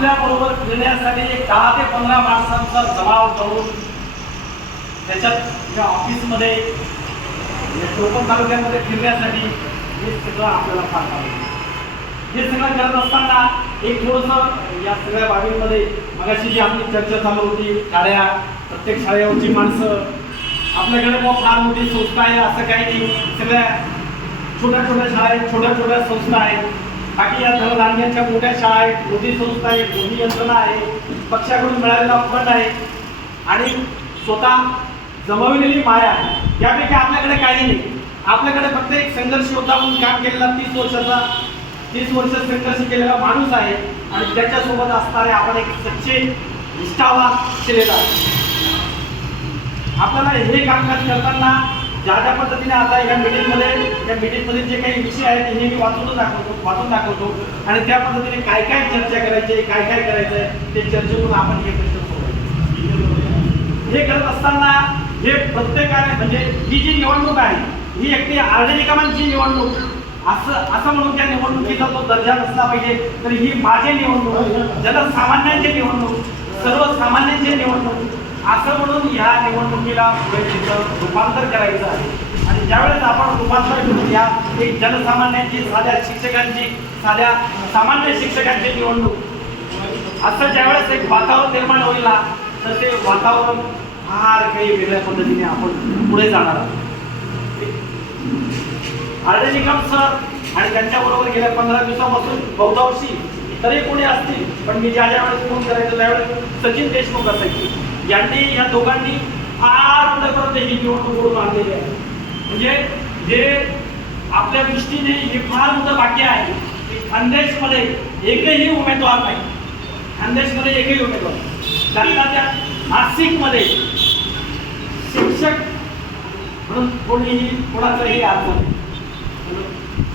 आपल्या बरोबर फिरण्यासाठी एक दहा ते पंधरा माणसांचा जमाव करून त्याच्यात या ऑफिसमध्ये या कोकण तालुक्यामध्ये फिरण्यासाठी हे सगळं आपल्याला फार हे सगळं करत असताना एक थोडंसं या सगळ्या बाबींमध्ये मगाशी जी आपली चर्चा चालू होती गाड्या प्रत्येक शाळेवरची माणसं आपल्याकडे मग फार मोठी संस्था आहे असं काही नाही. सगळ्या छोट्या छोट्या शाळा आहेत छोट्या छोट्या संस्था आहेत. बाकी या धनधान्याच्या मोठ्या शाळा आहेत मोठी संस्था आहे मोठी यंत्रणा आहे पक्षाकडून मिळालेला फंड आहे आणि स्वतः जमवलेली माया आहे. यापैकी आपल्याकडे काही नाही. आपल्याकडे फक्त एक संघर्ष होता म्हणून काम केलेला तीस वर्षाचा तीस वर्ष संघर्ष केलेला माणूस आहे आणि त्याच्यासोबत असणारे आपण एक सच्चे निष्ठावा केलेला आहे आपल्याला हे कामकाज करताना ज्या ज्या पद्धतीने आता या मीटिंगमध्ये या मीटिंगमध्ये जे काही विषय आहेत हे मी वाचून दाखवतो वाचून दाखवतो. आणि त्या पद्धतीने काय काय चर्चा करायची आहे, काय काय करायचं आहे ते चर्चेतून आपण हे प्रश्न सोडवायचे हे करत असताना हे प्रत्येकाने म्हणजे ही जी निवडणूक आहे ही एकटी आरडी निकमांची निवडणूक असं असं म्हणून त्या निवडणुकीचा तो दर्जा नसला पाहिजे. तर ही माझी निवडणूक जनसामान्यांची निवडणूक सर्वसामान्यांची निवडणूक असं म्हणून या निवडणुकीला पुढे तिथं रूपांतर करायचं आहे. आणि ज्यावेळेस आपण रूपांतर घेऊन या एक जनसामान्यांची साध्या शिक्षकांची साध्या सामान्य शिक्षकांची निवडणूक. असं ज्यावेळेस एक वातावरण निर्माण होईल ना तर ते वातावरण फार काही वेगळ्या पद्धतीने आपण पुढे जाणार आहोत. आरडे निकम सर आणि त्यांच्याबरोबर गेल्या पंधरा दिवसापासून बहुतांशी इतरही कोणी असतील पण मी ज्या ज्या वेळेस फोन करायचो त्यावेळेस सचिन देशमुख असायचे. यांनी या दोघांनी फार मोठ्यापर्यंत ही निवडणूक करून आणलेली आहे. म्हणजे जे आपल्या दृष्टीने हे फार मोठं वाक्य आहे की खानदेशमध्ये एकही उमेदवार नाही. खानदेशमध्ये एकही उमेदवार त्यांना त्या नाशिकमध्ये शिक्षक म्हणून कोणीही कोणाचाही अर्थ नाही.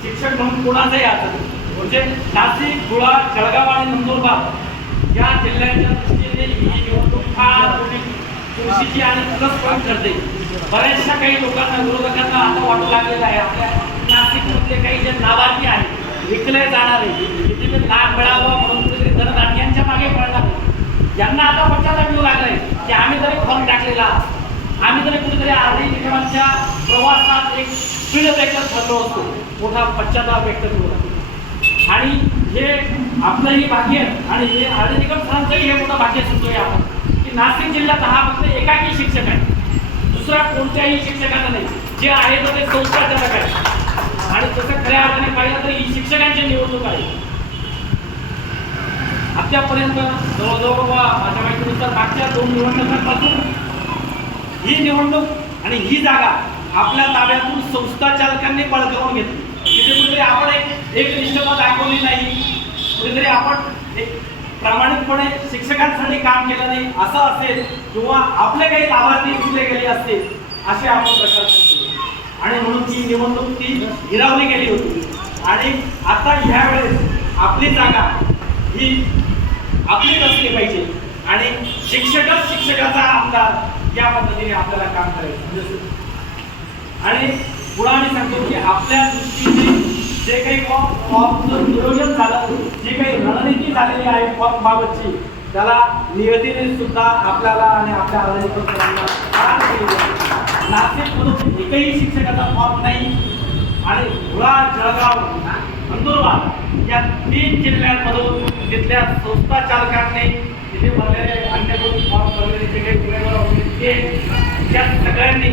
शिक्षक म्हणून कोणाचाही अर्थ नाही. म्हणजे नाशिक धुळा जळगाव आणि नंदुरबार या जिल्ह्यांच्या दृष्टीने ही निवडणूक फार मोठी आणि प्लस पॉईंट ठरते बऱ्याचशा काही लोकांना विरोधकांना आता वाटू लागलेलं आहे. आपल्या नाशिकमधले काही जे लाभार्थी आहेत विकले जाणारे तिथे लाभ मिळावा म्हणून कुठेतरी धनधान्यांच्या मागे पडणार यांना आता पक्षाला मिळू लागलाय की आम्ही जरी फॉर्म टाकलेला आम्ही जरी कुठेतरी आर्थिक निगमांच्या प्रवासात एक स्पीड ब्रेकर ठरलो असतो. मोठा पश्चाताप व्यक्त करू आणि हे आपलंही भाग्य आणि हे आर्थिक निगम सरांचंही हे मोठं भाग्य समजूया आपण. नाशिक जिल्ह्यात हा फक्त एकाकी शिक्षक आहे. दुसरा कोणत्याही शिक्षकाचा नाही. जे आहे तर ते संस्थाचालक आहे आणि तसं खऱ्या अर्थाने पाहिलं तर ही शिक्षकांची निवडणूक आहे. आतापर्यंत जवळजवळ बाबा माझ्या माहितीनुसार मागच्या दोन निवडणुकांपासून ही निवडणूक आणि ही जागा आपल्या ताब्यातून संस्था चालकांनी बळकावून घेतली. तिथे कुठेतरी आपण एक एक निष्ठता दाखवली नाही. कुठेतरी आपण एक प्रामाणिकपणे शिक्षकांसाठी काम केलं नाही असं असेल किंवा आपले काही लाभार्थी विकले गेले असतील असे आपण प्रकार आणि म्हणून ती निवडणूक ती हिरावली गेली होती. आणि आता ह्या वेळेस आपली जागा ही आपलीच असली पाहिजे. आणि शिक्षकच शिक्षकाचा आमदार या पद्धतीने आपल्याला काम करायचं. आणि पुढे आम्ही सांगतो की आपल्या दृष्टीने जे काही फॉर्म फॉर्मचं नियोजन झालं जी काही रणनीती झालेली आहे फॉर्म बाबतची त्याला नियतीने सुद्धा आपल्याला आणि आपल्या आरोग्यकर्त्यांना नाशिकमधून एकही शिक्षकाचा फॉर्म नाही. आणि धुळा जळगाव नंदुरबार या तीन जिल्ह्यांमधून तिथल्या संस्था चालकांनी तिथे भरलेले अन्य कोणी फॉर्म भरलेले जे काही उमेदवार होते ते सगळ्यांनी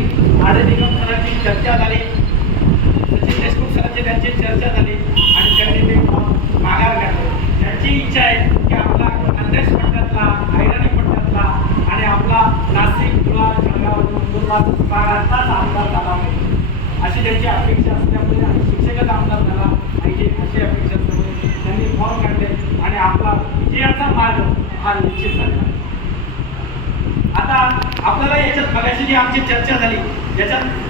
आडे निगम चर्चा झाली सचिन देशमुख सरांची त्यांची चर्चा झाली आणि त्यांनी ते फॉर्म माघार घातले त्यांची इच्छा आहे की आपला खानदेश पट्ट्यातला हैराणी पट्ट्यातला आणि आपला नाशिक धुळा जळगाव नंदुरबार आमदार झाला पाहिजे अशी त्यांची अपेक्षा असल्यामुळे आणि शिक्षकच आमदार झाला पाहिजे अशी अपेक्षा असल्यामुळे त्यांनी फॉर्म काढले आणि आपला विजयाचा मार्ग हा निश्चित झाला. आता आपल्याला याच्यात मगाशी जी आमची चर्चा झाली याच्यात